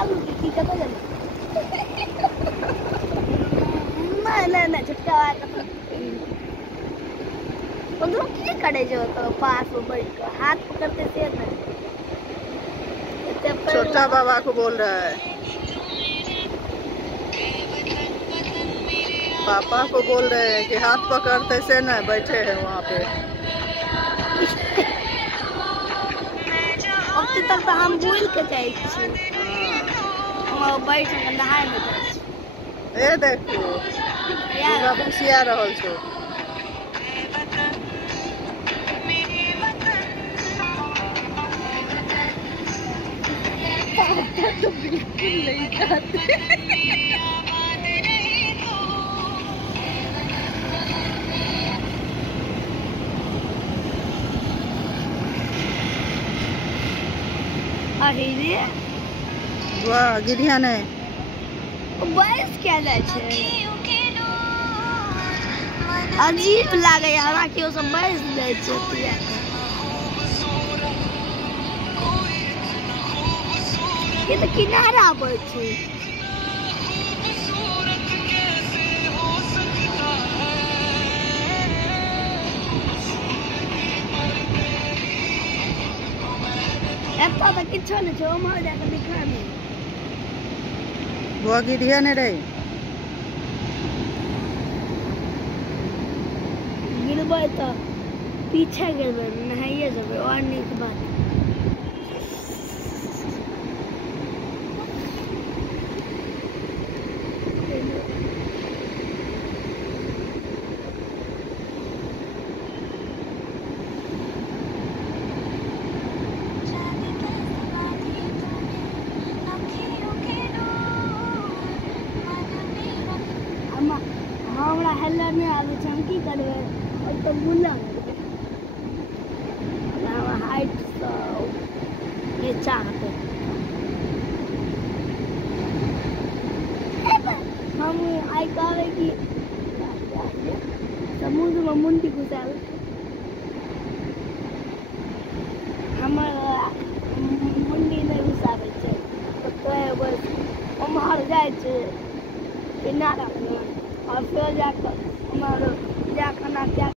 आलू की कतो ले नहीं छुटका उधर क्या करे जो तो पास में बैठ कर हाथ पकड़ते थे ना। छोटा बाबा को बोल रहा है, पापा को बोल रहे हैं कि हाथ पकड़ते से ना बैठे हैं वहाँ पे। अब तक तो हम बोल के जाए हम बैठ के नहाए में जाए। ए देखो पूरा खुशिया रहल छो। तो बिल्कुल नहीं खाते। वाह गिरिया ने बस क्या अजीब लागे हमरा के सब बस दै छै। ये तो किनारा पर छै। एता तो किछो नहीं छो हम जाके दिखा नहीं। वो गिरिया ने रही गिरबै तो पीछे गिरबै नहाइए जेबै और नीक बात। हमरा हेलर नहीं आवे छै हम की करबै और तो बुला हमरा हाइट से नीचा हटे हम आई कहबै कि समुद्र में मुंडी घुसावे हमर मुंडी नहीं घुसावे छै तो बस हम हार जाए छै किनारा और फिर जाकर हमारे जाकर ना क्या